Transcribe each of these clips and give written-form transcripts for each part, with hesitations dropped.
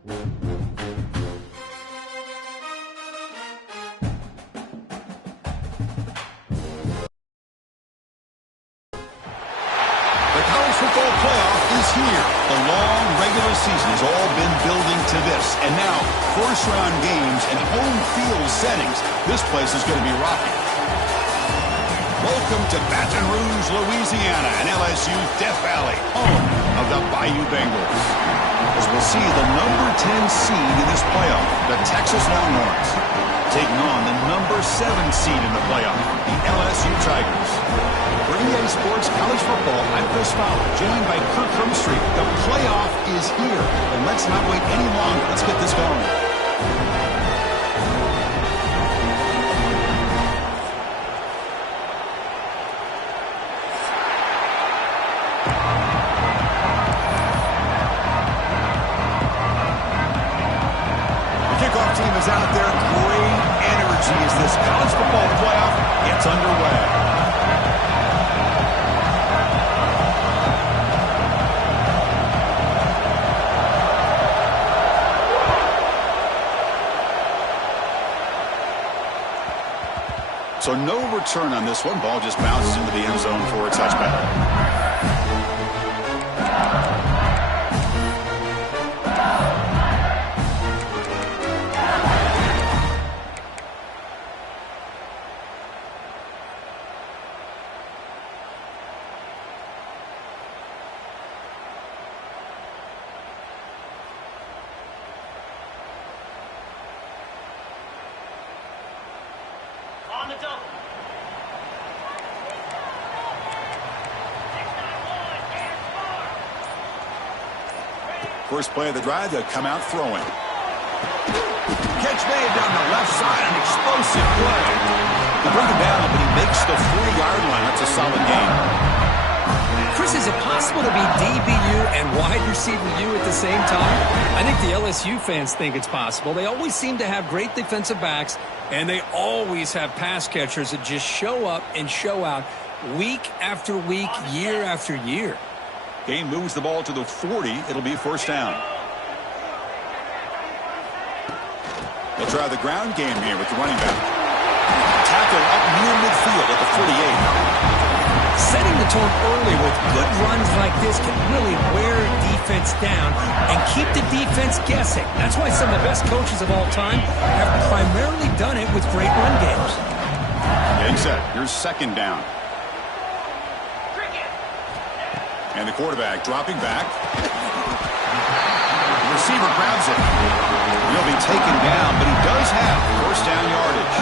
The college football playoff is here. The long regular season has all been building to this. And now, first-round games and home field settings. This place is going to be rocking. Welcome to Baton Rouge, Louisiana, and LSU's Death Valley, home of the Bayou Bengals. As we'll see the number 10 seed in this playoff, the Texas Longhorns, taking on the number 7 seed in the playoff, the LSU Tigers. For EA Sports College Football, I'm Chris Fowler, joined by Kirk Crumstreet. The playoff is here, and let's not wait any longer. Let's get this going. Team is out there. Great energy as this college football playoff gets underway. So no return on this one. Ball just bounces into the end zone for a touchback. First play of the drive, they'll come out throwing. Catch made down the left side, an explosive play. They bring him down, but he makes the 40-yard line. That's a solid gain. Chris, is it possible to be DBU and wide receiver U at the same time? I think the LSU fans think it's possible. They always seem to have great defensive backs, and they always have pass catchers that just show up and show out week after week, year after year. Game moves the ball to the 40. It'll be first down. They'll try the ground game here with the running back. Tackle up near midfield at the 48. Setting the tone early with good runs like this can really wear defense down and keep the defense guessing. That's why some of the best coaches of all time have primarily done it with great run games. Getting set. Here's second down. And the quarterback dropping back. The receiver grabs it. He'll be taken down, but he does have first down yardage.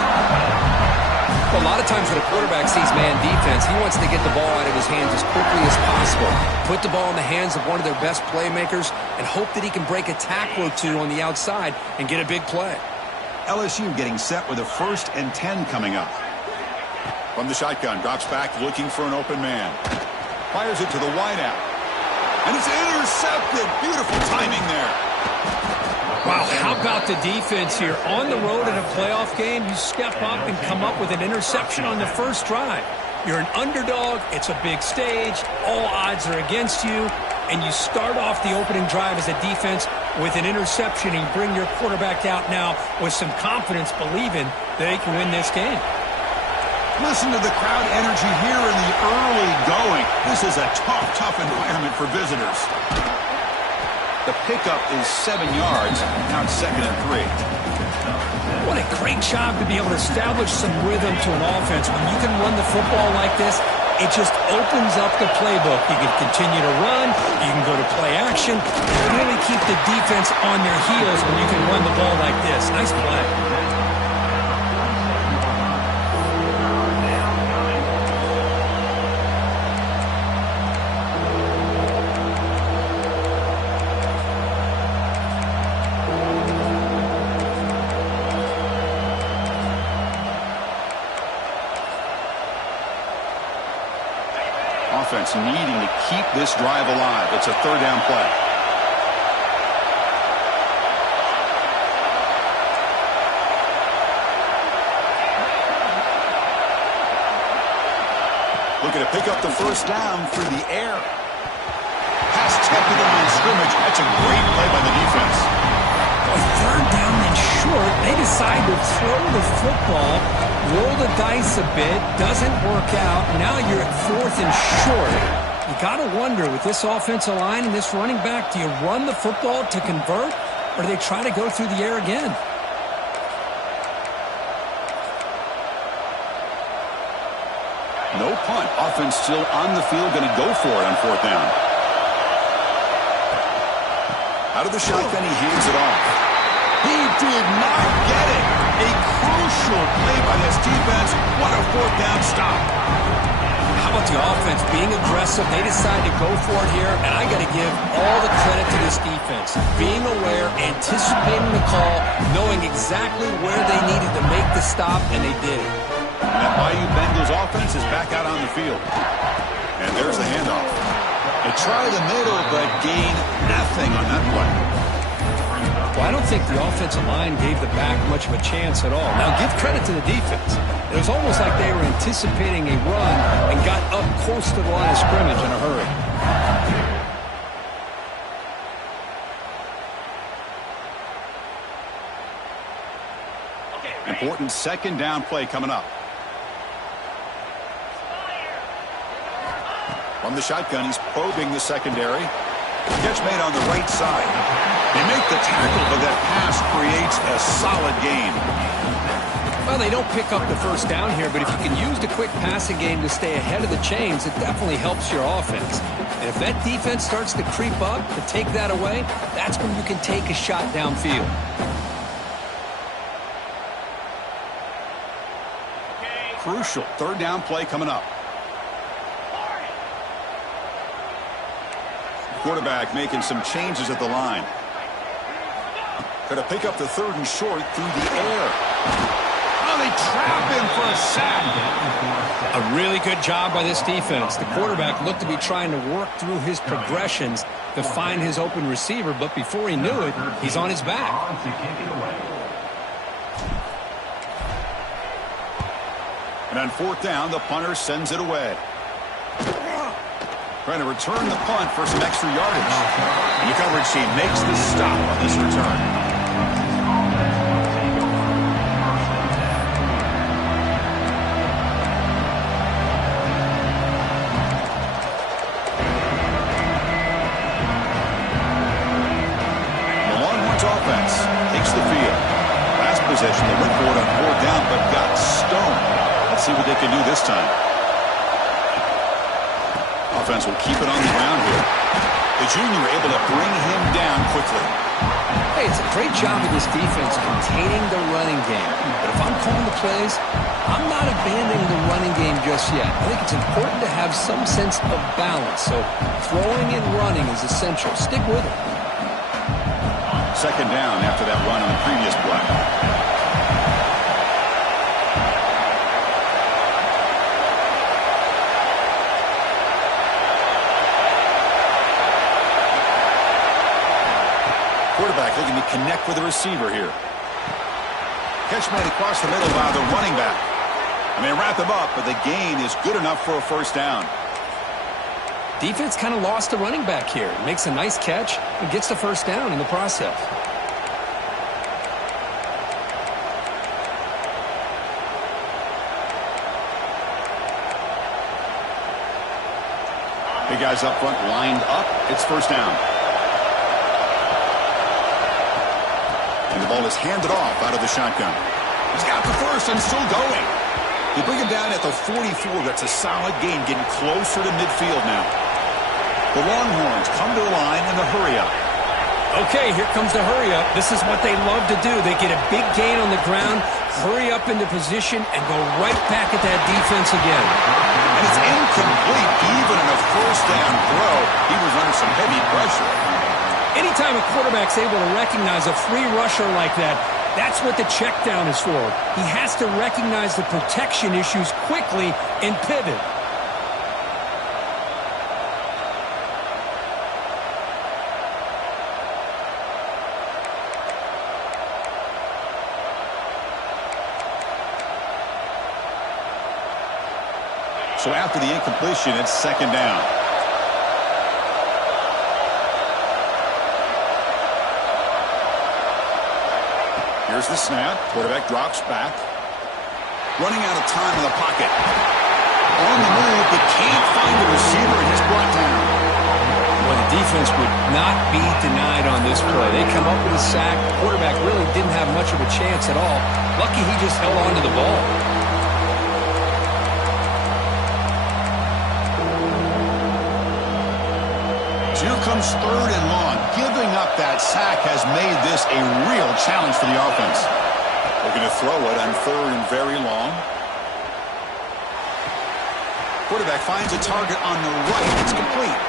Well, a lot of times when a quarterback sees man defense, he wants to get the ball out of his hands as quickly as possible. Put the ball in the hands of one of their best playmakers and hope that he can break a tackle or two on the outside and get a big play. LSU getting set with a 1st and 10 coming up. From the shotgun, drops back looking for an open man. Fires it to the wideout. And it's intercepted. Beautiful timing there. Wow, how about the defense here? On the road in a playoff game, you step up and come up with an interception on the first drive. You're an underdog. It's a big stage. All odds are against you. And you start off the opening drive as a defense with an interception, and you bring your quarterback out now with some confidence, believing that they can win this game. Listen to the crowd energy here in the early going. This is a tough environment for visitors. The pickup is 7 yards. Now it's 2nd and 3. What a great job to be able to establish some rhythm to an offense. When you can run the football like this, it just opens up the playbook. You can continue to run. You can go to play action. And really keep the defense on their heels when you can run the ball like this. Nice play. Offense needing to keep this drive alive. It's a 3rd down play. Looking to pick up the first down through the air. Pass tipped to the line of scrimmage. That's a great play by the defense. They decide to throw the football, roll the dice a bit, doesn't work out. Now you're at 4th and short. You got to wonder, with this offensive line and this running back, do you run the football to convert, or do they try to go through the air again? No punt. Offense still on the field, going to go for it on 4th down. Out of the shotgun, he hands it off. He did not get it. A crucial play by this defense. What a 4th down stop. How about the offense being aggressive? They decide to go for it here, and I got to give all the credit to this defense. Being aware, anticipating the call, knowing exactly where they needed to make the stop, and they did it. That Bayou Bengals offense is back out on the field. And there's the handoff. They try the middle, but gain nothing on that play. Well, I don't think the offensive line gave the back much of a chance at all. Now, give credit to the defense. It was almost like they were anticipating a run and got up close to the line of scrimmage in a hurry. Important 2nd down play coming up. From the shotgun, he's probing the secondary. Catch made on the right side. They make the tackle, but that pass creates a solid gain. Well, they don't pick up the 1st down here, but if you can use the quick passing game to stay ahead of the chains, it definitely helps your offense. And if that defense starts to creep up, to take that away, that's when you can take a shot downfield. Crucial 3rd down play coming up. Quarterback making some changes at the line. Going to pick up the 3rd and short through the air. Oh, they trap him for a sack. A really good job by this defense. The quarterback looked to be trying to work through his progressions to find his open receiver, but before he knew it, he's on his back. And on 4th down, the punter sends it away. Trying to return the punt for some extra yardage. And the coverage team makes the stop on this return. The Longhorns offense takes the field. Last possession, they went for it on 4th down, but got stoned. Let's see what they can do this time. Offense will keep it on the ground here. The junior able to bring him down quickly. Hey, it's a great job of this defense containing the running game. But if I'm calling the plays, I'm not abandoning the running game just yet. I think it's important to have some sense of balance. So throwing and running is essential. Stick with it. 2nd down after that run on the previous play. Quarterback looking to connect with the receiver here. Catch made across the middle by the running back. And they wrap him up, but the gain is good enough for a 1st down. Defense kind of lost the running back here. Makes a nice catch and gets the 1st down in the process. Big guys up front lined up. It's 1st down. And the ball is handed off out of the shotgun. He's got the 1st and still going. They bring him down at the 44. That's a solid gain, getting closer to midfield now. The Longhorns come to the line in the hurry-up. Okay, here comes the hurry-up. This is what they love to do. They get a big gain on the ground, hurry up into position, and go right back at that defense again. And it's incomplete. Even in a 1st down throw, he was under some heavy pressure. Anytime a quarterback's able to recognize a free rusher like that, that's what the check down is for. He has to recognize the protection issues quickly and pivot. So after the incompletion, it's 2nd down. Here's the snap. Quarterback drops back. Running out of time in the pocket. On the move, but can't find the receiver, and he's brought down. Well, the defense would not be denied on this play. They come up with a sack. The quarterback really didn't have much of a chance at all. Lucky he just held on to the ball. So here comes 3rd and long. Giving up that sack has made this a real challenge for the offense. Looking to throw it on 3rd and very long. Quarterback finds a target on the right. It's complete.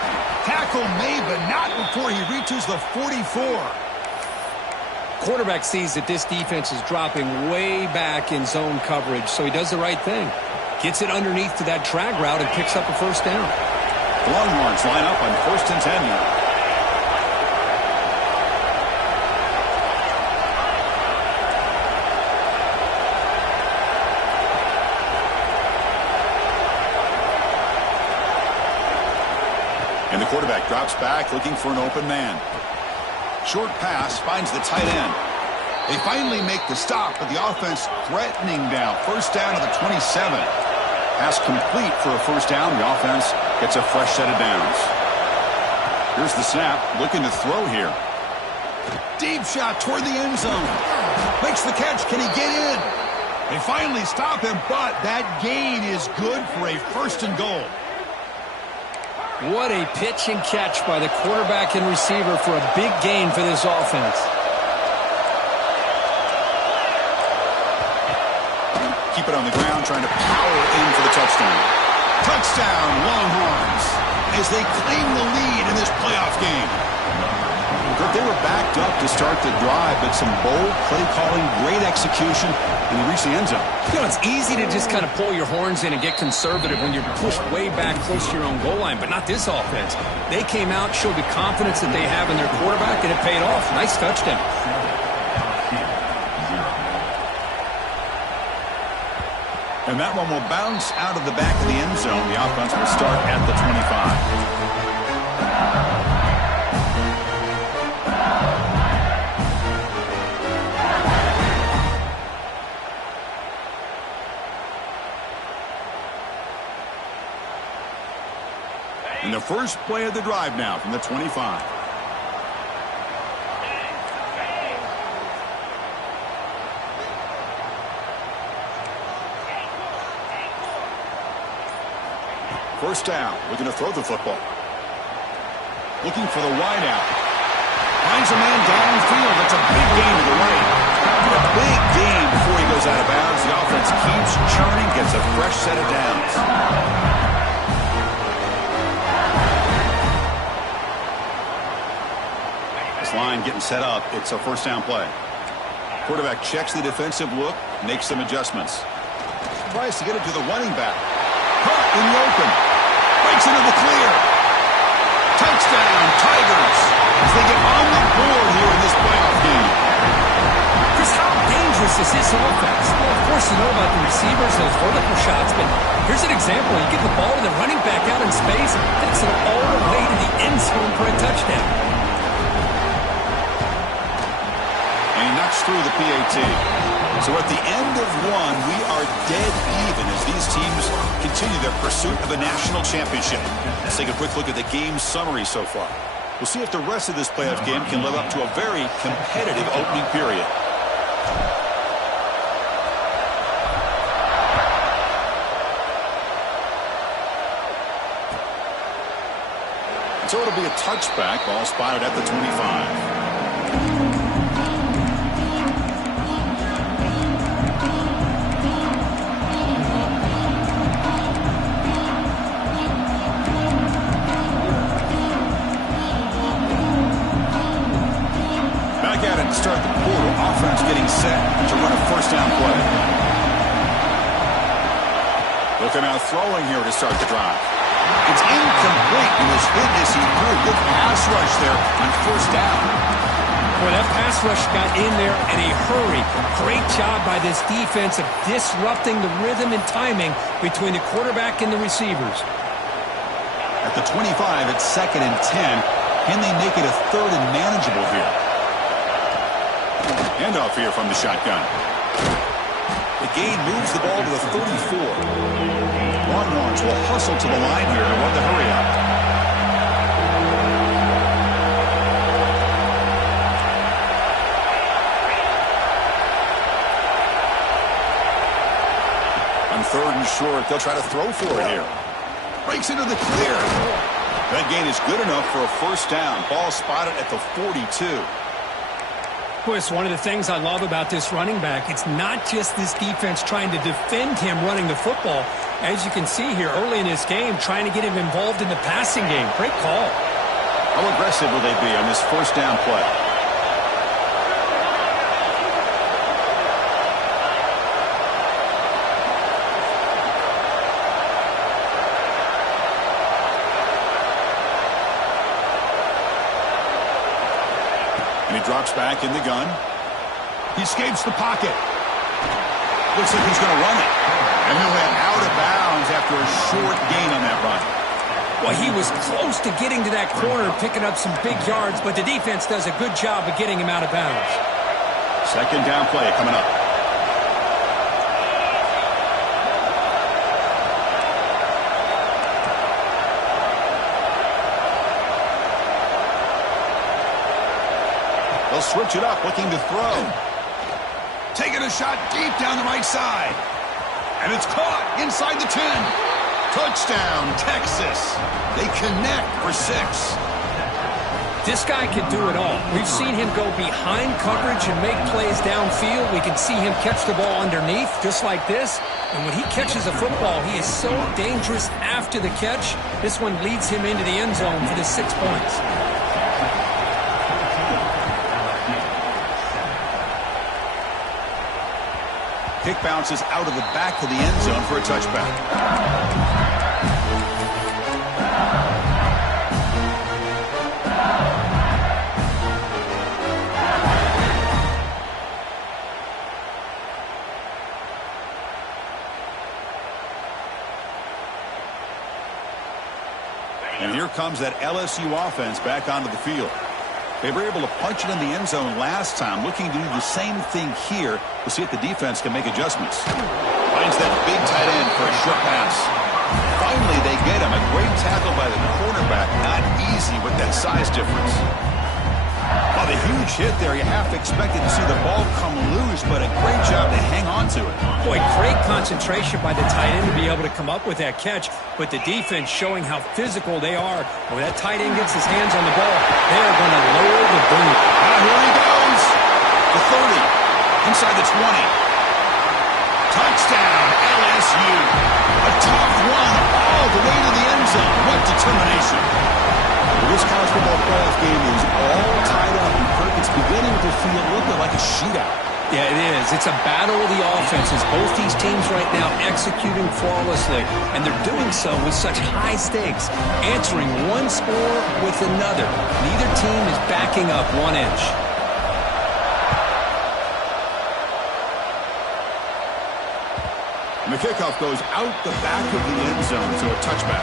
Tackle made, but not before he reaches the 44. Quarterback sees that this defense is dropping way back in zone coverage, so he does the right thing. Gets it underneath to that drag route and picks up a first down. The Longhorns line up on 1st and 10 now. And the quarterback drops back, looking for an open man. Short pass finds the tight end. They finally make the stop, but the offense threatening down. First down to the 27. Pass complete for a first down. The offense gets a fresh set of downs. Here's the snap, looking to throw here. Deep shot toward the end zone. Makes the catch. Can he get in? They finally stop him, but that gain is good for a 1st and goal. What a pitch and catch by the quarterback and receiver for a big gain for this offense. Keep it on the ground, trying to power in for the touchdown. Touchdown, Longhorns, as they claim the lead in this playoff game. They were backed up to start the drive, but some bold play calling, great execution, and they reached the end zone. You know, it's easy to just kind of pull your horns in and get conservative when you're pushed way back close to your own goal line, but not this offense. They came out, showed the confidence that they have in their quarterback, and it paid off. Nice touchdown. And that one will bounce out of the back of the end zone. The offense will start at the 25. And the first play of the drive now from the 25. First down, looking to throw the football. Looking for the wide out. Finds a man downfield. That's a big gain to the right. A big gain before he goes out of bounds. The offense keeps churning, gets a fresh set of downs. Line getting set up. It's a first down play. Quarterback checks the defensive look, makes some adjustments. Tries to get it to the running back. Caught in the open. Breaks into the clear. Touchdown, Tigers, as they get on the board here in this playoff game. Chris, how dangerous is this offense? Well, of course, you know about the receivers and those vertical shots, but here's an example. You get the ball to the running back out in space, takes it all the way to the end zone for a touchdown. Through the PAT. So at the end of one, we are dead even as these teams continue their pursuit of a national championship. Let's take a quick look at the game summary so far. We'll see if the rest of this playoff game can live up to a very competitive opening period. So it'll be a touchback, ball spotted at the 25. Start the quarter. Offense getting set to run a first down play. Looking out throwing here to start the drive. It's incomplete. He was hit as he threw. Good pass rush there on first down. Boy, that pass rush got in there in a hurry. Great job by this defense of disrupting the rhythm and timing between the quarterback and the receivers. At the 25, it's 2nd and 10. Can they make it a 3rd and manageable here? And handoff here from the shotgun. The gain moves the ball to the 34. Longhorns will hustle to the line here to run the hurry up. On 3rd and short, they'll try to throw for it here. Breaks into the clear. That gain is good enough for a first down. Ball spotted at the 42. Boy, it's one of the things I love about this running back. It's not just this defense trying to defend him running the football. As you can see here early in this game, trying to get him involved in the passing game. Great call. How aggressive will they be on this first down play? And he drops back in the gun. He escapes the pocket. Looks like he's going to run it. And he'll head out of bounds after a short gain on that run. Well, he was close to getting to that corner, picking up some big yards, but the defense does a good job of getting him out of bounds. Second down play coming up. They'll switch it up, looking to throw. Taking a shot deep down the right side. And it's caught inside the 10. Touchdown, Texas. They connect for 6. This guy can do it all. We've seen him go behind coverage and make plays downfield. We can see him catch the ball underneath, just like this. And when he catches a football, he is so dangerous after the catch. This one leads him into the end zone for the 6 points. Kick bounces out of the back of the end zone for a touchback. And here comes that LSU offense back onto the field. They were able to punch it in the end zone last time, looking to do the same thing here to see if the defense can make adjustments. Finds that big tight end for a short pass. Finally, they get him. A great tackle by the quarterback. Not easy with that size difference. Well, the huge hit there, you have to expect it to see the ball come loose, but a great job to hang on to it. Boy, great concentration by the tight end to be able to come up with that catch, but the defense showing how physical they are. When that tight end gets his hands on the ball, they are going to lower the boot. Here he goes. The 30. Inside the 20. Touchdown, LSU. A tough one all the way to the end zone. What determination. This college football playoff game is all tied up, and Kirk, it's beginning to feel a little bit like a shootout. Yeah, it is. It's a battle of the offenses. Both these teams right now executing flawlessly, and they're doing so with such high stakes, answering one score with another. Neither team is backing up 1 inch. And the kickoff goes out the back of the end zone, so a touchback.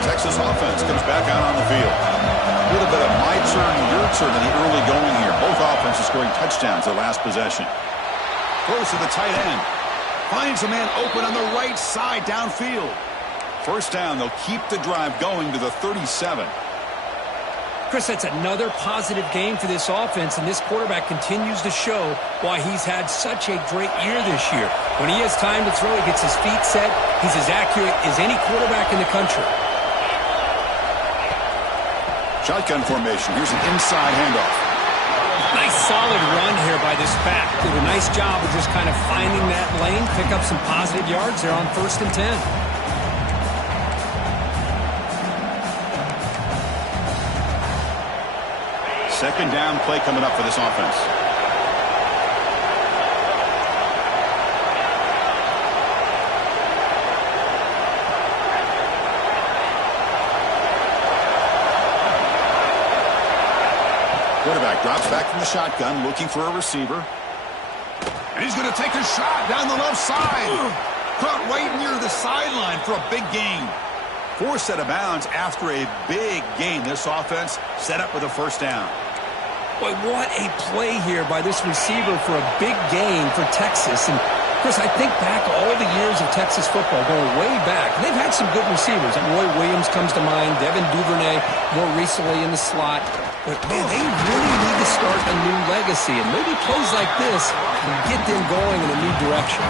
Texas offense comes back out on the field. A little bit of my turn, your turn in the early going here. Both offenses scoring touchdowns their last possession. Throws to the tight end. Finds a man open on the right side downfield. First down, they'll keep the drive going to the 37. Chris, that's another positive game for this offense, and this quarterback continues to show why he's had such a great year this year. When he has time to throw, he gets his feet set. He's as accurate as any quarterback in the country. Shotgun formation. Here's an inside handoff. Nice solid run here by this back. Did a nice job of just kind of finding that lane, pick up some positive yards there on 1st and 10. Second down play coming up for this offense. Quarterback drops back from the shotgun, looking for a receiver. And he's going to take a shot down the left side. Caught right near the sideline for a big gain. Forced out of bounds after a big gain. This offense set up with a first down. Boy, what a play here by this receiver for a big gain for Texas. And Chris, I think back all the years of Texas football, going way back. They've had some good receivers. Roy Williams comes to mind, Devin Duvernay more recently in the slot. But, man, they really need to start a new legacy. And maybe plays like this can get them going in a new direction.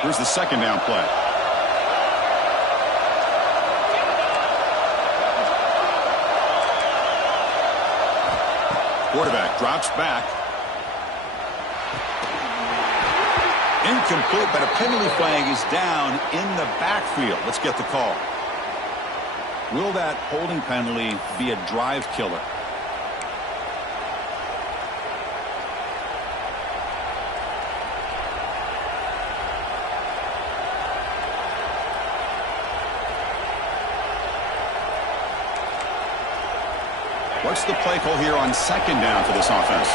Here's the second down play. Quarterback drops back. Incomplete, but a penalty flag is down in the backfield. Let's get the call. Will that holding penalty be a drive killer? What's the play call here on second down for this offense?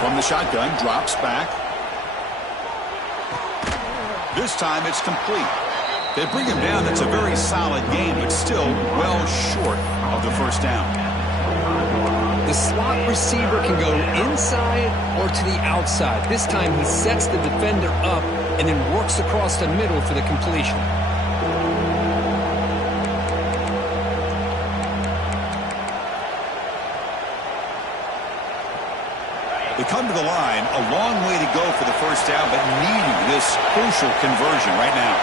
From the shotgun, drops back. This time it's complete. They bring him down. That's a very solid game, but still well short of the first down. The slot receiver can go inside or to the outside. This time he sets the defender up and then works across the middle for the completion. They come to the line, a long way to go for the first down, but needing this crucial conversion right now.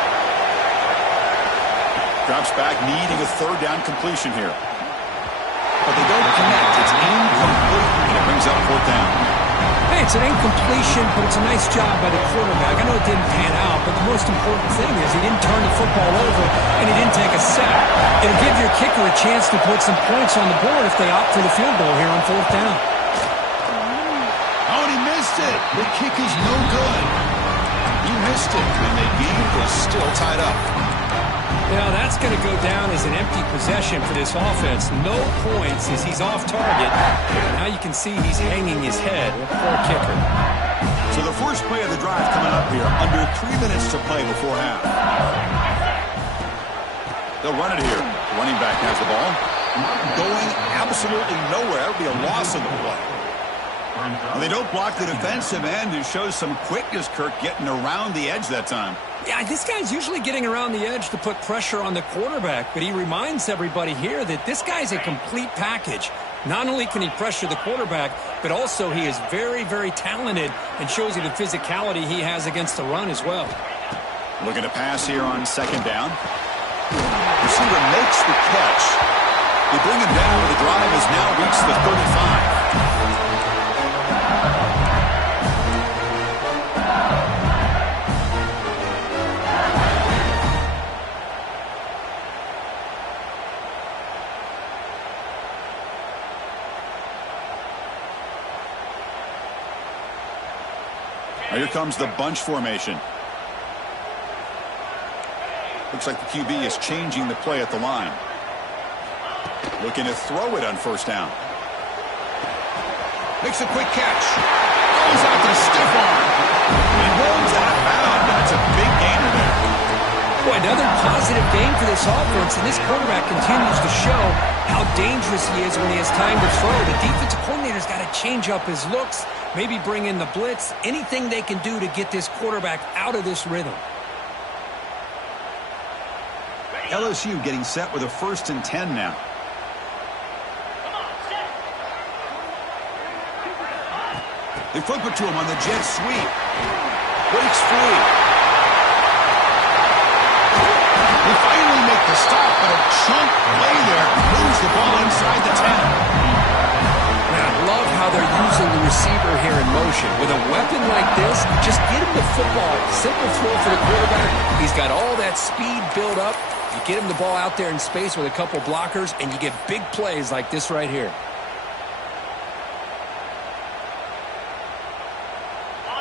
Drops back, needing a third down completion here. But they don't connect. It's incomplete, and it brings up fourth down. Hey, it's an incompletion, but it's a nice job by the quarterback. I know it didn't pan out, but the most important thing is he didn't turn the football over, and he didn't take a sack. It'll give your kicker a chance to put some points on the board if they opt for the field goal here on fourth down. The kick is no good. He missed it, and the game was still tied up. Now that's going to go down as an empty possession for this offense. No points as he's off target. Now you can see he's hanging his head. Poor kicker. So the first play of the drive coming up here. Under 3 minutes to play before half. They'll run it here. Running back has the ball. Going absolutely nowhere. That would be a loss of the play. Well, they don't block the defensive end, who shows some quickness, Kirk, getting around the edge that time. Yeah, this guy's usually getting around the edge to put pressure on the quarterback, but he reminds everybody here that this guy's a complete package. Not only can he pressure the quarterback, but also he is very, very talented and shows you the physicality he has against the run as well. Looking to pass here on second down. Receiver makes the catch. They bring him down. The drive has now reached the 35. Here comes the bunch formation. Looks like the QB is changing the play at the line. Looking to throw it on first down. Makes a quick catch. Goes out to stiff arm. And holds out of bounds. That's a big gainer there. Boy, another positive game for this offense, and this quarterback continues to show how dangerous he is when he has time to throw. The defensive coordinator's got to change up his looks, maybe bring in the blitz, anything they can do to get this quarterback out of this rhythm. LSU getting set with a 1st and 10 now. They flip it to him on the jet sweep. Breaks free. They finally make the stop, but a chunk play there moves the ball inside the 10. Man, I love how they're using the receiver here in motion. motion. With a weapon like this, just get him the football. Simple throw for the quarterback. He's got all that speed built up. You get him the ball out there in space with a couple blockers, and you get big plays like this right here.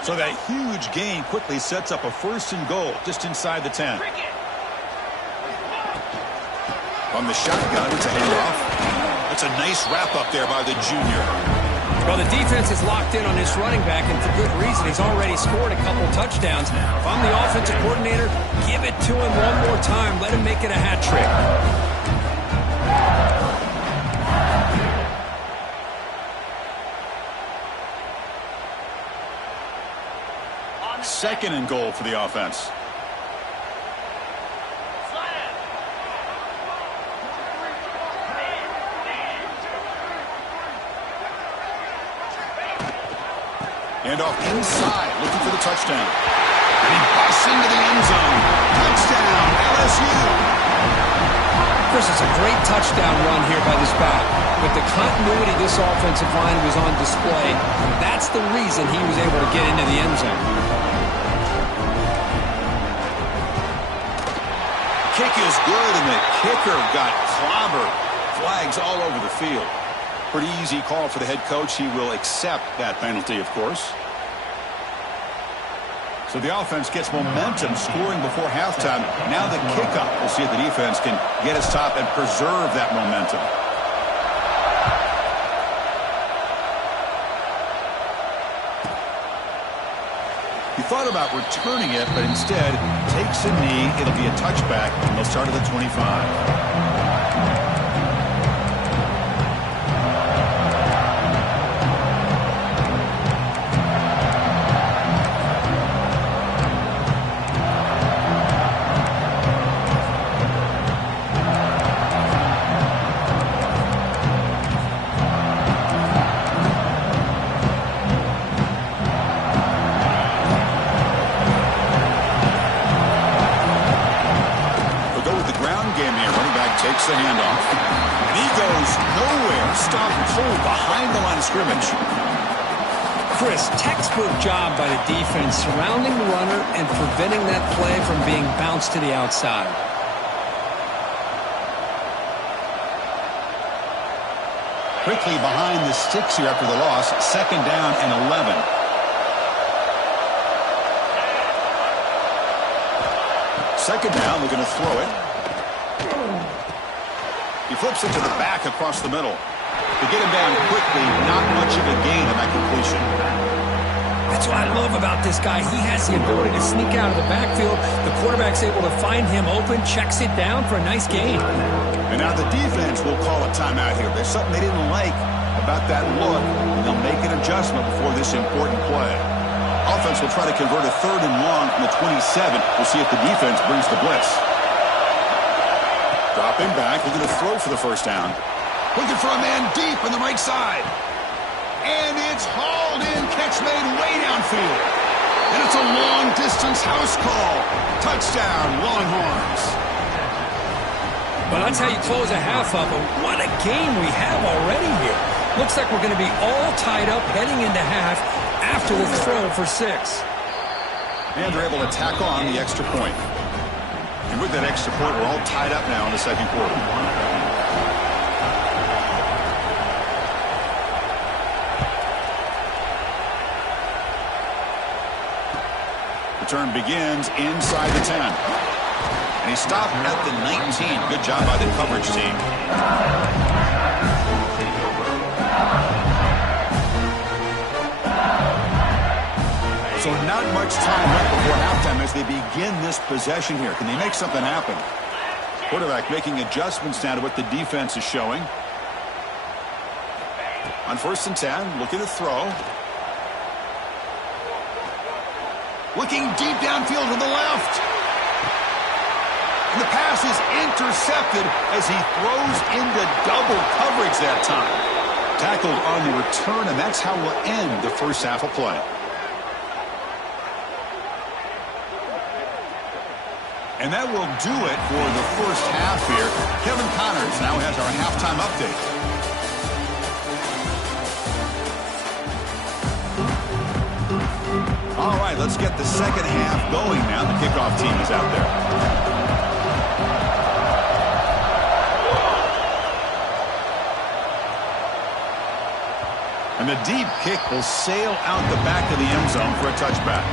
So that huge gain quickly sets up a 1st and goal just inside the 10. From the shotgun, it's a handoff. That's a nice wrap up there by the junior. Well, the defense is locked in on this running back, and for good reason. He's already scored a couple touchdowns. If I'm the offensive coordinator, give it to him one more time. Let him make it a hat trick. 2nd and goal for the offense. And off inside, looking for the touchdown. And he busts into the end zone. Touchdown, LSU. Chris, it's a great touchdown run here by this back. With the continuity this offensive line was on display, that's the reason he was able to get into the end zone. Kick is good, and the kicker got clobbered. Flags all over the field. Pretty easy call for the head coach. He will accept that penalty, of course. So the offense gets momentum scoring before halftime. Now the kickoff. We'll see if the defense can get a stop and preserve that momentum. He thought about returning it, but instead takes a knee. It'll be a touchback, and they'll start at the 25. Takes the handoff. And he goes nowhere. Stopped cold behind the line of scrimmage. Chris, textbook job by the defense surrounding the runner and preventing that play from being bounced to the outside. Quickly behind the sticks here after the loss. 2nd down and 11. Second down, they're going to throw it. He flips it to the back across the middle. To get him down quickly, not much of a gain on that completion. That's what I love about this guy. He has the ability to sneak out of the backfield. The quarterback's able to find him open, checks it down for a nice gain. And now the defense will call a timeout here. There's something they didn't like about that look, and they'll make an adjustment before this important play. Offense will try to convert a 3rd and long from the 27. We'll see if the defense brings the blitz. Dropping back, looking to throw for the 1st down. Looking for a man deep on the right side. And it's hauled in, catch made way downfield. And it's a long-distance house call. Touchdown, Longhorns. Well, that's how you close a half up, but what a game we have already here. Looks like we're going to be all tied up heading into half after the throw for 6. And they're able to tack on the extra point. And with that extra point, we're all tied up now in the 2nd quarter. Return begins inside the 10. And he stopped at the 19. Good job by the coverage team. So not much time left before halftime as they begin this possession here. Can they make something happen? Quarterback making adjustments now to what the defense is showing. On 1st and 10, looking to throw. Looking deep downfield to the left. And the pass is intercepted as he throws into double coverage that time. Tackled on the return, and that's how we'll end the first half of play. And that will do it for the first half here. Kevin Connors now has our halftime update. All right, let's get the second half going now. The kickoff team is out there. And the deep kick will sail out the back of the end zone for a touchback.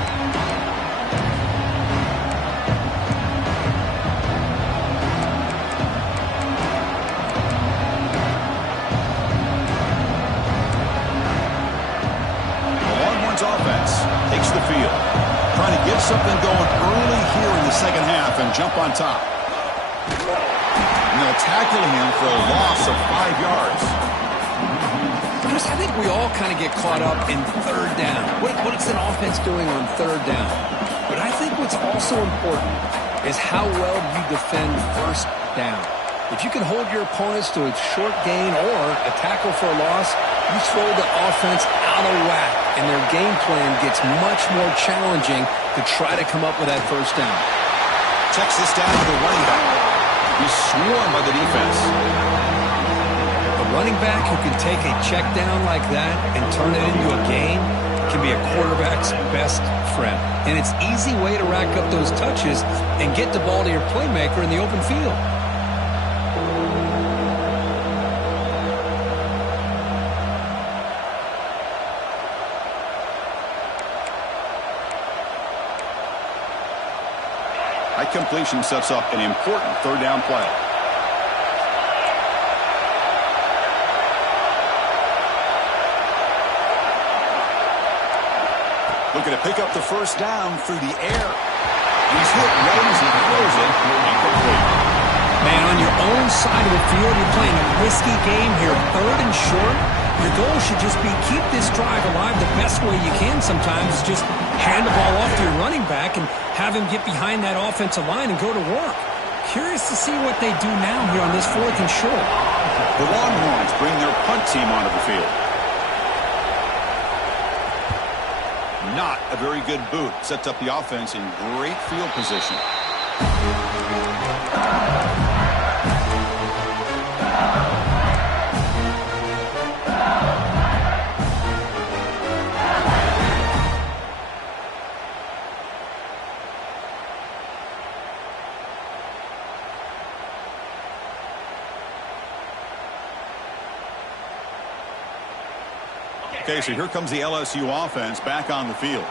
Offense takes the field, trying to get something going early here in the second half and jump on top. And they'll tackle him for a loss of 5 yards. Chris, I think we all kind of get caught up in third down. What's an offense doing on third down? But I think what's also important is how well you defend first down. If you can hold your opponents to a short gain or a tackle for a loss, you throw the offense out of whack, and their game plan gets much more challenging to try to come up with that first down. Checks this down to the running back. He's swarmed by the defense. A running back who can take a check down like that and turn it into a gain can be a quarterback's best friend. And it's an easy way to rack up those touches and get the ball to your playmaker in the open field. Completion sets up an important third down play. Looking to pick up the first down through the air. He's hit, runs, and throws it incomplete. Man, on your own side of the field, you're playing a risky game here. Third and short. Your goal should just be keep this drive alive the best way you can sometimes is just hand the ball off to your running back and have him get behind that offensive line and go to work. Curious to see what they do now here on this fourth and short. The Longhorns bring their punt team onto the field. Not a very good boot. Sets up the offense in great field position. Okay, so here comes the LSU offense back on the field.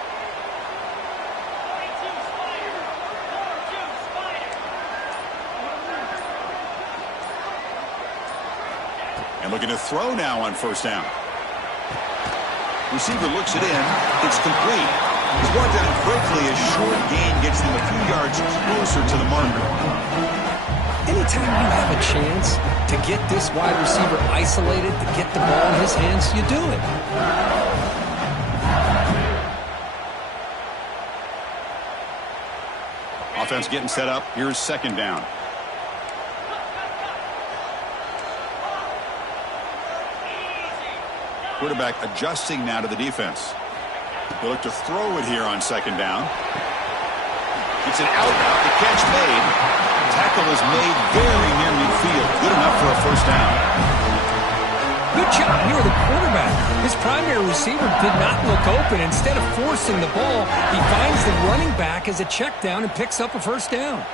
And looking to throw now on first down. Receiver looks it in. It's complete. He's brought down quickly. A short gain gets them a few yards closer to the marker. Anytime you have a chance to get this wide receiver isolated, to get the ball in his hands, you do it. Offense getting set up. Here's second down. Quarterback adjusting now to the defense. They look to throw it here on second down. It's an out route. The catch made. Tackle is made very near midfield. Good enough for a first down. Good job here with the quarterback. His primary receiver did not look open. Instead of forcing the ball, he finds the running back as a check down and picks up a first down.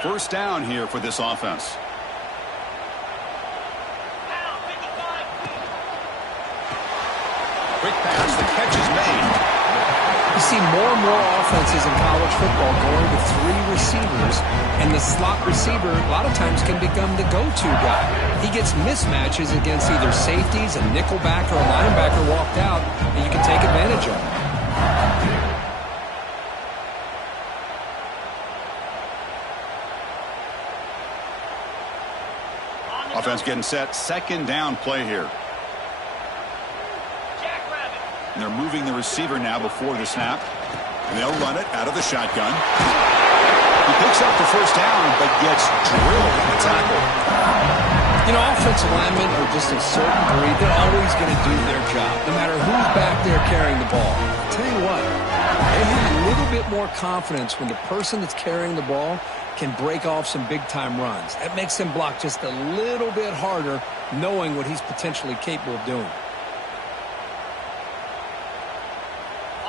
First down here for this offense. Quick pass, the catch is made. You see more and more offenses in college football going to three receivers, and the slot receiver a lot of times can become the go-to guy. He gets mismatches against either safeties, a nickelback, or a linebacker walked out, and you can take advantage of it. Offense getting set. Second down play here. And they're moving the receiver now before the snap. And they'll run it out of the shotgun. He picks up the first down, but gets drilled in the tackle. You know, offensive linemen are just a certain breed. They're always going to do their job, no matter who's back there carrying the ball. I'll tell you what, they have little bit more confidence when the person that's carrying the ball can break off some big-time runs. That makes him block just a little bit harder, knowing what he's potentially capable of doing.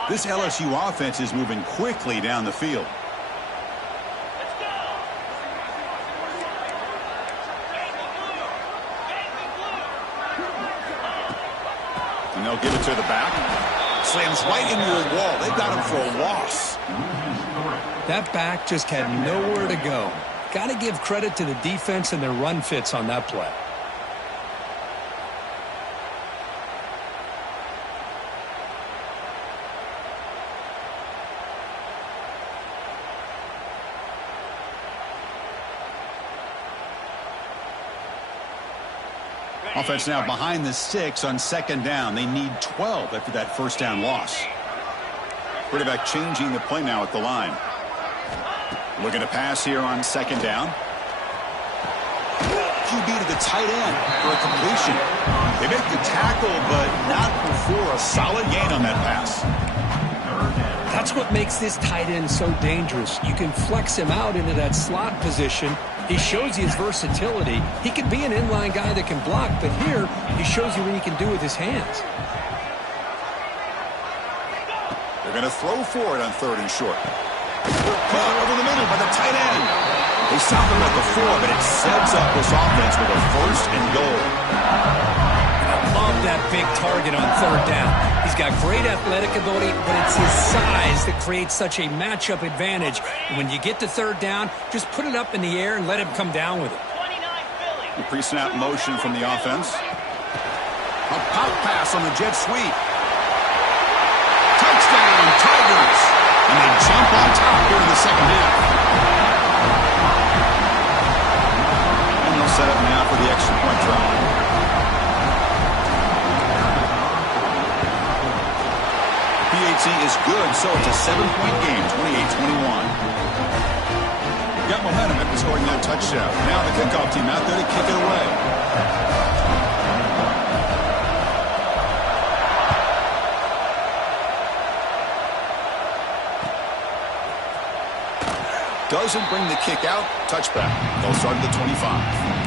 This LSU offense is moving quickly down the field. And they'll give it to the back. Slams right into a wall. They've got him for a loss. That back just had nowhere to go. Got to give credit to the defense and their run fits on that play. Offense now behind the 6 on second down. They need 12 after that first down loss. Quarterback changing the play now at the line. Looking to pass here on second down. QB to the tight end for a completion. They make the tackle, but not before a solid gain on that pass. That's what makes this tight end so dangerous. You can flex him out into that slot position. He shows you his versatility. He can be an inline guy that can block, but here he shows you what he can do with his hands. They're going to throw for it on third and short. Caught over the middle by the tight end. They stopped him at the 4, but it sets up this offense with a first and goal. I love that big target on third down. He's got great athletic ability, but it's his size that creates such a matchup advantage. And when you get to third down, just put it up in the air and let him come down with it. The pre-snap motion from the offense. A pop pass on the jet sweep. Touchdown, Tigers! And they jump on top here in the second half. And they'll set up now for the extra point try. PAT is good, so it's a 7-point game, 28-21. Got momentum after scoring that touchdown. Now the kickoff team out there to kick it away. Doesn't bring the kick out. Touchback. They'll start at the 25.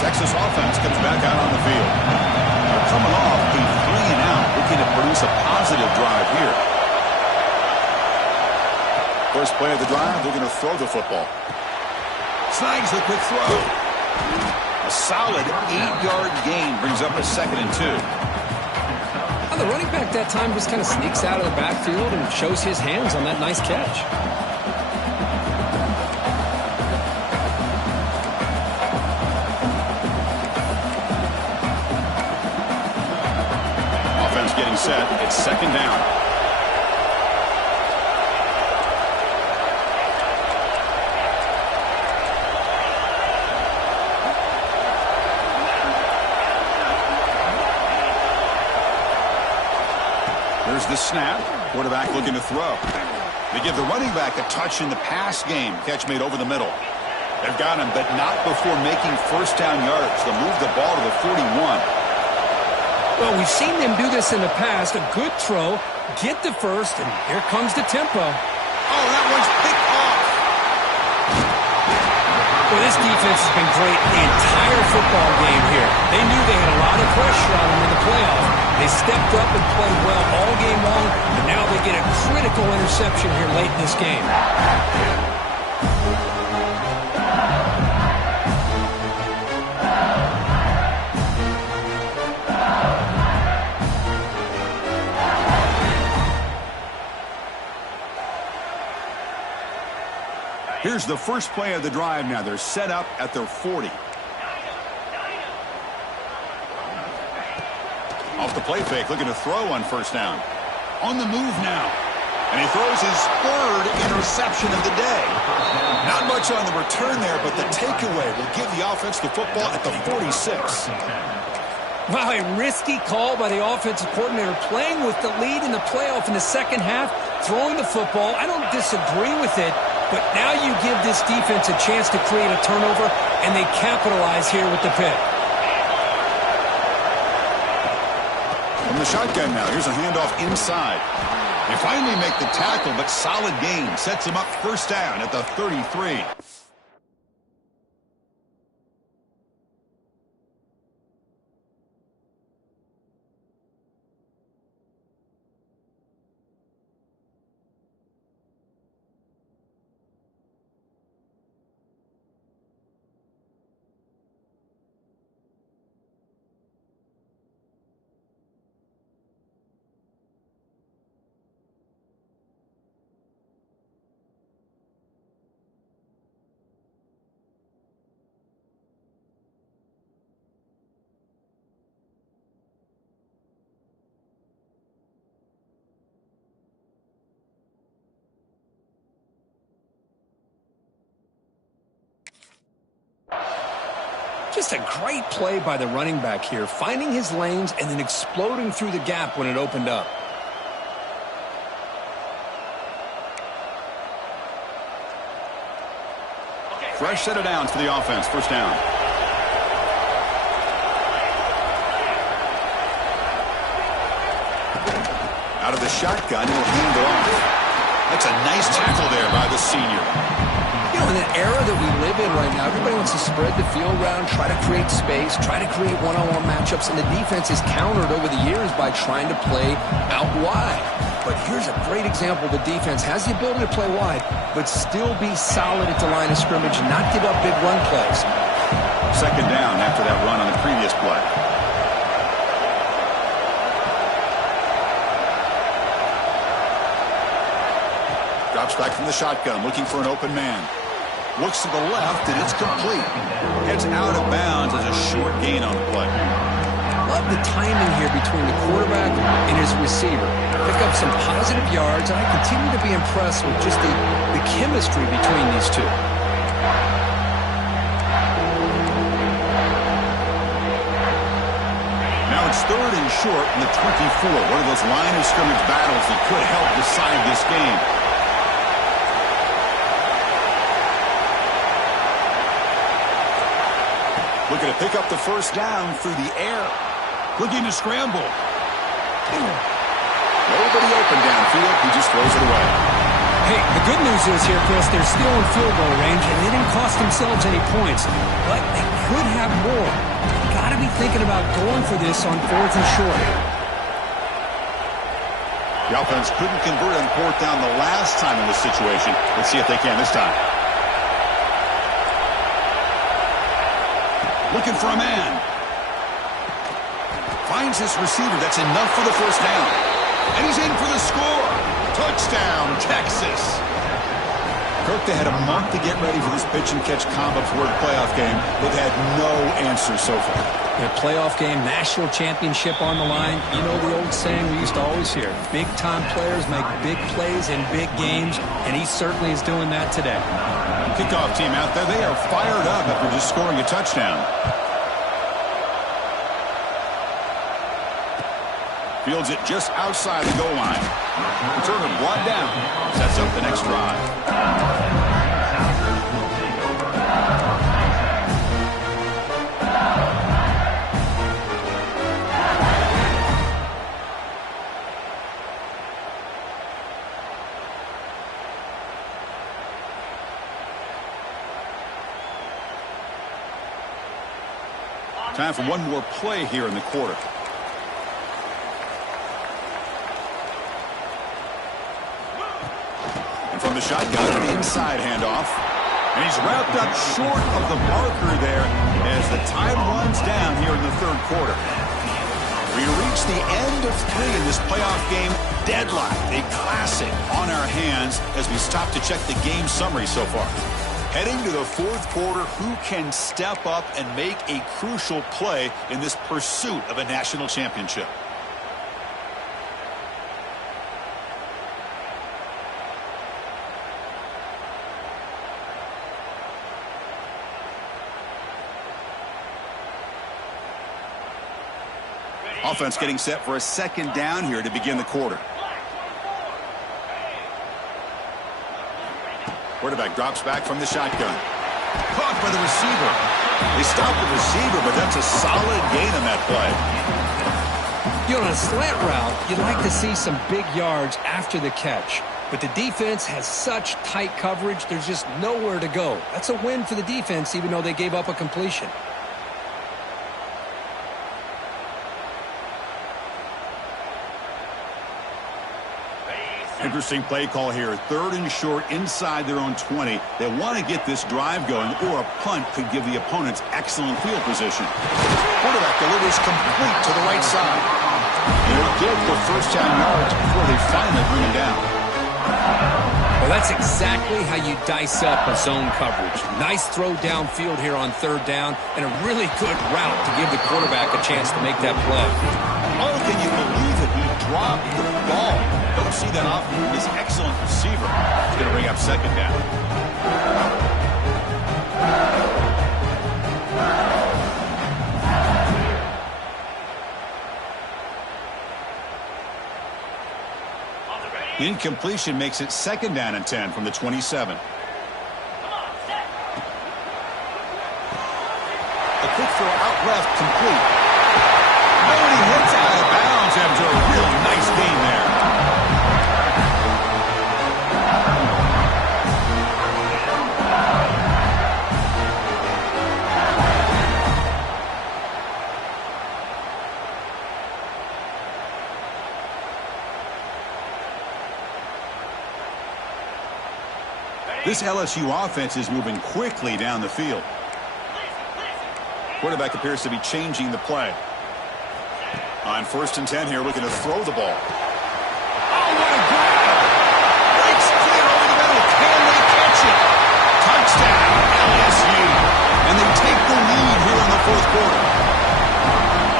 Texas offense comes back out on the field. They're coming off a 3-and-out, looking to produce a positive drive here. First play of the drive, they're going to throw the football. Snags the quick throw. A solid 8-yard gain brings up a 2nd and 2. Well, the running back that time just kind of sneaks out of the backfield and shows his hands on that nice catch. Getting set. It's second down. There's the snap. Quarterback looking to throw. They give the running back a touch in the pass game. Catch made over the middle. They've got him, but not before making first down yards. They'll move the ball to the 41. Well, we've seen them do this in the past. A good throw, get the first, and here comes the tempo. Oh, that one's picked off. Well, this defense has been great the entire football game here. They knew they had a lot of pressure on them in the playoffs. They stepped up and played well all game long, and now they get a critical interception here late in this game. Here's the first play of the drive now. They're set up at their 40. Off the play fake, looking to throw on first down. On the move now. And he throws his 3rd interception of the day. Not much on the return there, but the takeaway will give the offense the football at the 46. Wow, a risky call by the offensive coordinator, playing with the lead in the playoff in the second half, throwing the football. I don't disagree with it, but now you give this defense a chance to create a turnover, and they capitalize here with the pick. From the shotgun now, here's a handoff inside. They finally make the tackle, but solid gain. Sets them up first down at the 33. Just a great play by the running back here, finding his lanes and then exploding through the gap when it opened up. Fresh set of downs for the offense. First down. Out of the shotgun, he'll hand it off. That's a nice tackle there by the senior. You know, in the era that we live in right now, everybody wants to spread the field around, try to create space, try to create one-on-one matchups, and the defense is countered over the years by trying to play out wide. But here's a great example. The defense has the ability to play wide, but still be solid at the line of scrimmage and not give up big run plays. Second down after that run on the previous play. Drops back from the shotgun, looking for an open man. Looks to the left, and it's complete. Heads out of bounds as a short gain on the play. Love the timing here between the quarterback and his receiver. Pick up some positive yards, and I continue to be impressed with just the chemistry between these two. Now it's third and short in the 24. One of those line of scrimmage battles that could help decide this game. Looking to pick up the first down through the air. Looking to scramble. Nobody open downfield. He just throws it away. Hey, the good news is here, Chris, they're still in field goal range, and they didn't cost themselves any points. But they could have more. Got to be thinking about going for this on fourth and short. The offense couldn't convert on fourth down the last time in this situation. Let's see if they can this time. Looking for a man. Finds his receiver. That's enough for the first down. And he's in for the score. Touchdown, Texas. Kirk, they had a month to get ready for this pitch-and-catch combo for the playoff game. They've had no answer so far. A playoff game, national championship on the line. You know the old saying we used to always hear. Big-time players make big plays in big games, and he certainly is doing that today. Kickoff team out there, they are fired up after just scoring a touchdown. Fields it just outside the goal line. Returner brought down. Sets up the next drive. Time for one more play here in the quarter. And from the shotgun, the inside handoff. And he's wrapped up short of the marker there as the time runs down here in the third quarter. We reach the end of three in this playoff game. Deadlocked, a classic on our hands as we stop to check the game summary so far. Heading to the fourth quarter, who can step up and make a crucial play in this pursuit of a national championship? Offense getting set for a second down here to begin the quarter. Quarterback drops back from the shotgun. Caught by the receiver. They stopped the receiver, but that's a solid gain on that play. On a slant route, you'd like to see some big yards after the catch. But the defense has such tight coverage, there's just nowhere to go. That's a win for the defense, even though they gave up a completion. Interesting play call here. 3rd and short inside their own 20. They want to get this drive going, or a punt could give the opponents excellent field position. Quarterback delivers complete to the right side. They'll get the first down yards before they finally bring him down. Well, that's exactly how you dice up a zone coverage. Nice throw downfield here on 3rd down, and a really good route to give the quarterback a chance to make that play. Oh, can you believe it? He dropped the ball. Don't see that often from this excellent receiver. He's going to bring up 2nd down. The incompletion makes it 2nd down and 10 from the 27. A quick throw out left, complete. Oh, he hits out of bounds after a real nice gain there. This LSU offense is moving quickly down the field. Quarterback appears to be changing the play. On 1st and 10 here, looking to throw the ball. Oh, what a grab! Breaks clear over the middle. Can they catch it? Touchdown, LSU. And they take the lead here in the 4th quarter.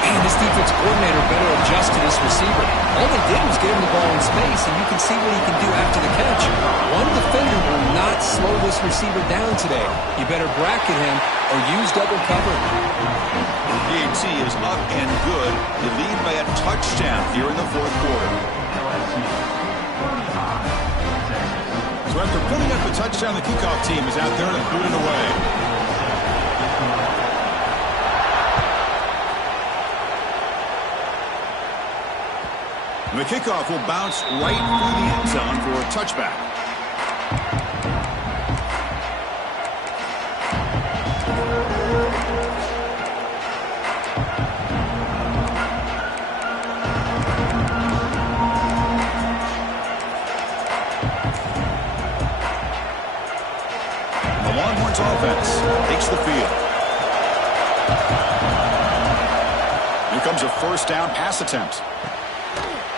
Man, this defense coordinator better adjust to this receiver. All they did was get him the ball in space, and you can see what he can do after the catch. One defender will not slow this receiver down today. You better bracket him or use double cover. DHC is up and good. You lead by a touchdown here in the 4th quarter. So after putting up a touchdown, the kickoff team is out there to boot it away. And the kickoff will bounce right through the end zone for a touchback. The Longhorns offense takes the field. Here comes a 1st down pass attempt.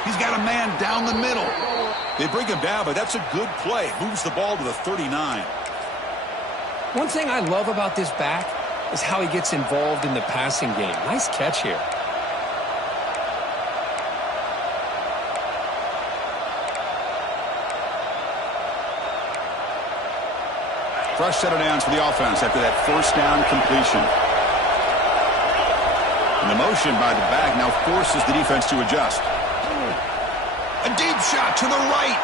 He's got a man down the middle. They bring him down, but that's a good play. Moves the ball to the 39. One thing I love about this back is how he gets involved in the passing game. Nice catch here. Fresh set of downs for the offense after that 1st down completion. And the motion by the back now forces the defense to adjust. A deep shot to the right.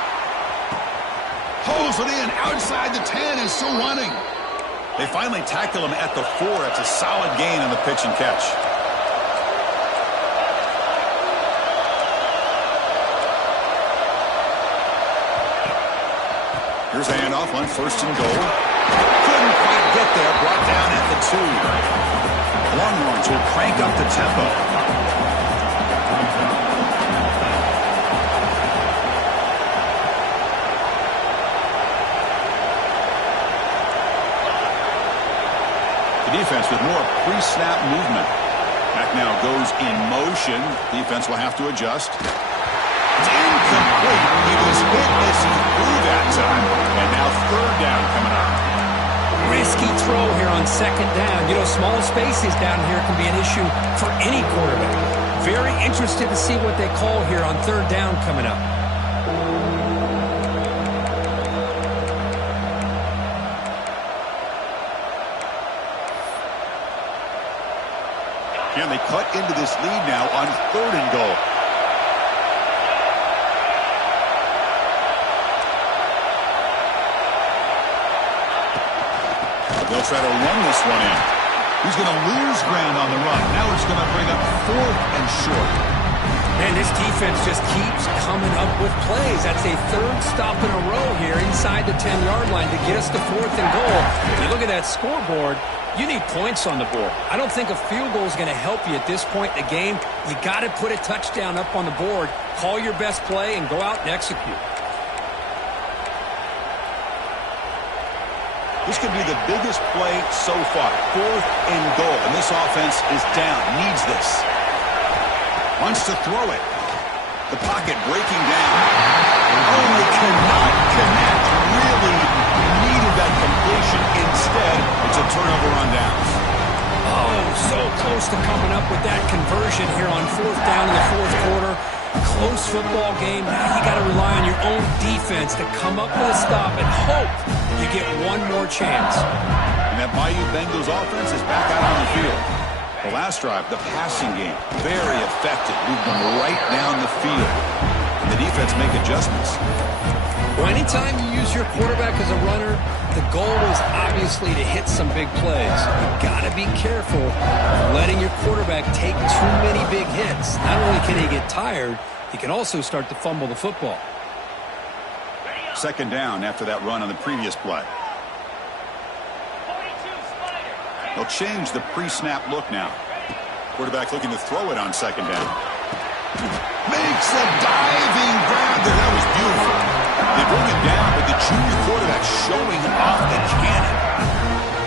Pulls it in outside the 10 and still running. They finally tackle him at the 4. It's a solid gain on the pitch and catch. Here's a handoff on 1st and goal. Couldn't quite get there. Brought down at the 2. Longhorns will crank up the tempo. The defense with more pre-snap movement. Back now goes in motion. Defense will have to adjust. It's incomplete. He was hit as he threw that time. And now 3rd down coming up. Risky throw here on 2nd down. You know, small spaces down here can be an issue for any quarterback. Very interested to see what they call here on 3rd down coming up. And they cut into this lead now on 3rd and goal. They'll try to run this one in. He's going to lose ground on the run. Now it's going to bring up 4th and short. Man, this defense just keeps coming up with plays. That's a 3rd stop in a row here inside the 10-yard line to get us to 4th and goal. If you look at that scoreboard, you need points on the board. I don't think a field goal is going to help you at this point in the game. You got to put a touchdown up on the board, call your best play, and go out and execute. This could be the biggest play so far. 4th and goal, and this offense is down. Needs this. Wants to throw it. The pocket breaking down. Oh, they cannot connect. Really needed that completion. Instead, it's a turnover on downs. Oh, so close to coming up with that conversion here on 4th down in the 4th quarter. Close football game. Now you got to rely on your own defense to come up with a stop and hope you get one more chance. And that Bayou Bengals offense is back out on the field. The last drive, the passing game, very effective. Moved them right down the field. And the defense make adjustments. Well, anytime you use your quarterback as a runner, the goal is obviously to hit some big plays. You've got to be careful of letting your quarterback take too many big hits. Not only can he get tired, he can also start to fumble the football. 2nd down after that run on the previous play. They'll change the pre-snap look now. Quarterback looking to throw it on 2nd down. Makes a diving grab there. That was beautiful. They bring him down, but the junior quarterback showing off the cannon.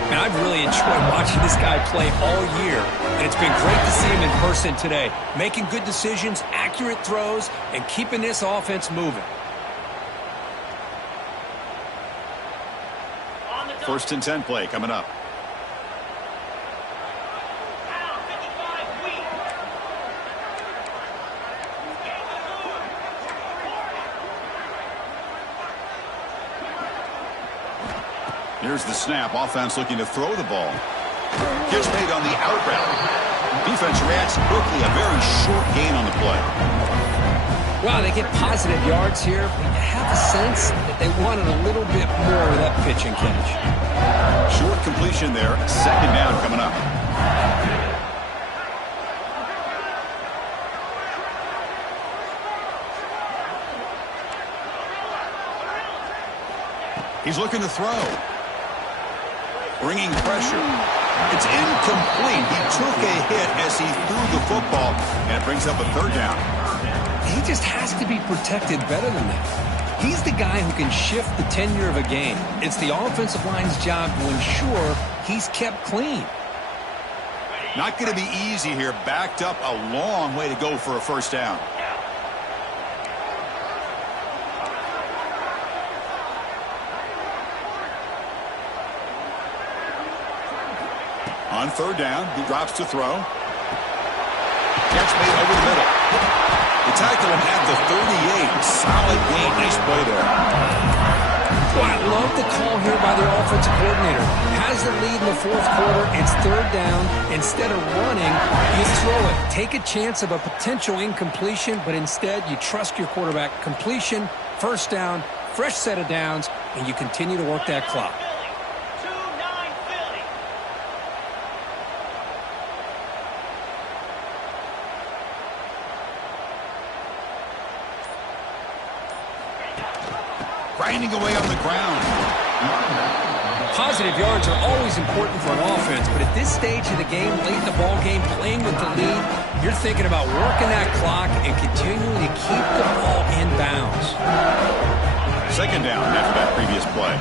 Man, I've really enjoyed watching this guy play all year, and it's been great to see him in person today. Making good decisions, accurate throws, and keeping this offense moving. 1st and 10 play coming up. Here's the snap. Offense looking to throw the ball. Gets made on the out route. Defense reacts quickly. A very short gain on the play. Wow, they get positive yards here, but you have a sense that they wanted a little bit more of that pitch and catch. Short completion there. 2nd down coming up. He's looking to throw. Bringing pressure. It's incomplete. He took a hit as he threw the football, and it brings up a 3rd down. He just has to be protected better than that. He's the guy who can shift the tenure of a game. It's the offensive line's job to ensure he's kept clean. Not going to be easy here. Backed up a long way to go for a 1st down. On 3rd down, he drops to throw. Catch made over the middle. They tackle him at the 38. Solid gain. Nice play there. Well, I love the call here by the offensive coordinator. Has the lead in the 4th quarter. It's 3rd down. Instead of running, you throw it. Take a chance of a potential incompletion, but instead you trust your quarterback. Completion, 1st down, fresh set of downs, and you continue to work that clock. Grinding away on the ground. Positive yards are always important for an offense, but at this stage of the game, late in the ball game, playing with the lead, you're thinking about working that clock and continuing to keep the ball in bounds. 2nd down after that previous play.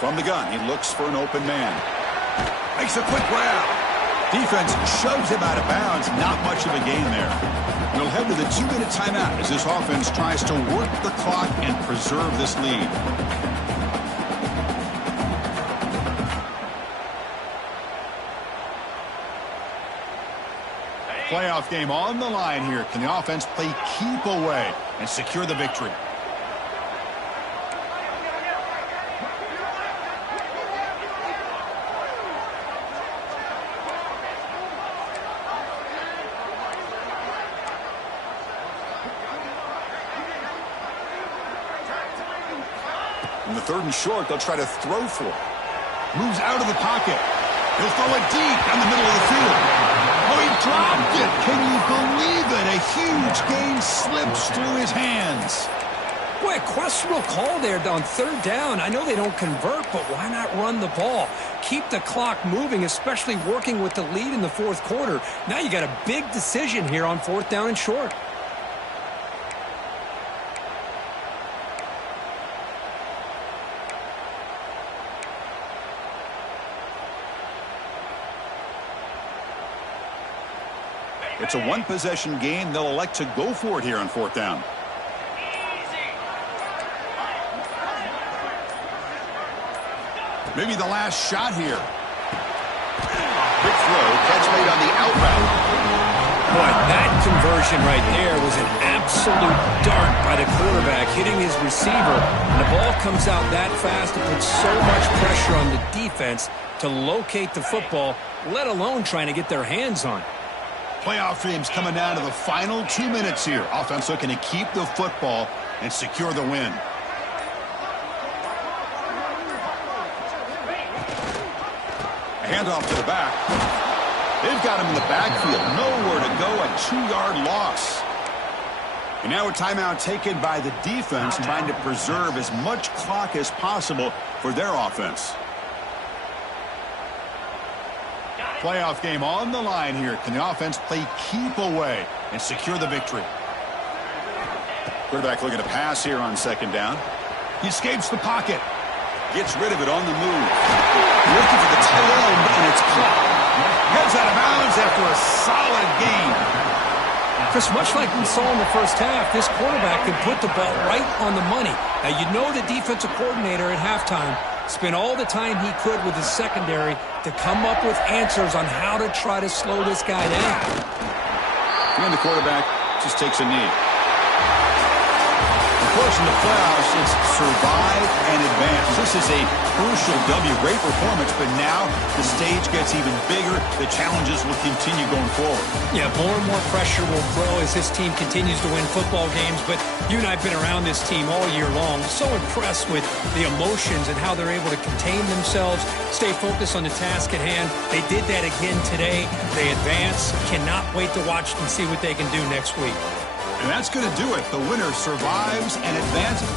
From the gun, he looks for an open man. Makes a quick grab. Defense shoves him out of bounds. Not much of a gain there. We'll head to the 2-minute timeout as this offense tries to work the clock and preserve this lead. Playoff game on the line here. Can the offense play keep away and secure the victory? On the 3rd and short, they'll try to throw for it. Moves out of the pocket. He'll throw it deep down the middle of the field. Oh, he dropped it. Can you believe it? A huge gain slips through his hands. Boy, a questionable call there on 3rd down. I know they don't convert, but why not run the ball? Keep the clock moving, especially working with the lead in the 4th quarter. Now you got a big decision here on 4th down and short. It's a 1-possession game. They'll elect to go for it here on 4th down. Maybe the last shot here. Quick throw, catch made on the out route. Boy, that conversion right there was an absolute dart by the quarterback, hitting his receiver. And the ball comes out that fast. It puts so much pressure on the defense to locate the football, let alone trying to get their hands on it. Playoff dreams coming down to the final 2 minutes here. Offense looking to keep the football and secure the win. A handoff to the back. They've got him in the backfield. Nowhere to go. A 2-yard loss. And now a timeout taken by the defense, trying to preserve as much clock as possible for their offense. Playoff game on the line here. Can the offense play keep away and secure the victory? Quarterback looking to pass here on 2nd down. He escapes the pocket. Gets rid of it on the move. Looking for the tight end, and it's caught. Heads out of bounds after a solid gain. Chris, much like we saw in the 1st half, this quarterback can put the ball right on the money. Now, you know the defensive coordinator at halftime spent all the time he could with his secondary to come up with answers on how to try to slow this guy down. And the quarterback just takes a knee. Of course, in the playoffs, it's survive and advance. This is a crucial W. Great performance, but now the stage gets even bigger. The challenges will continue going forward. Yeah, more and more pressure will grow as this team continues to win football games, but you and I have been around this team all year long. So impressed with the emotions and how they're able to contain themselves, stay focused on the task at hand. They did that again today. They advance. Cannot wait to watch and see what they can do next week. And that's going to do it. The winner survives and advances.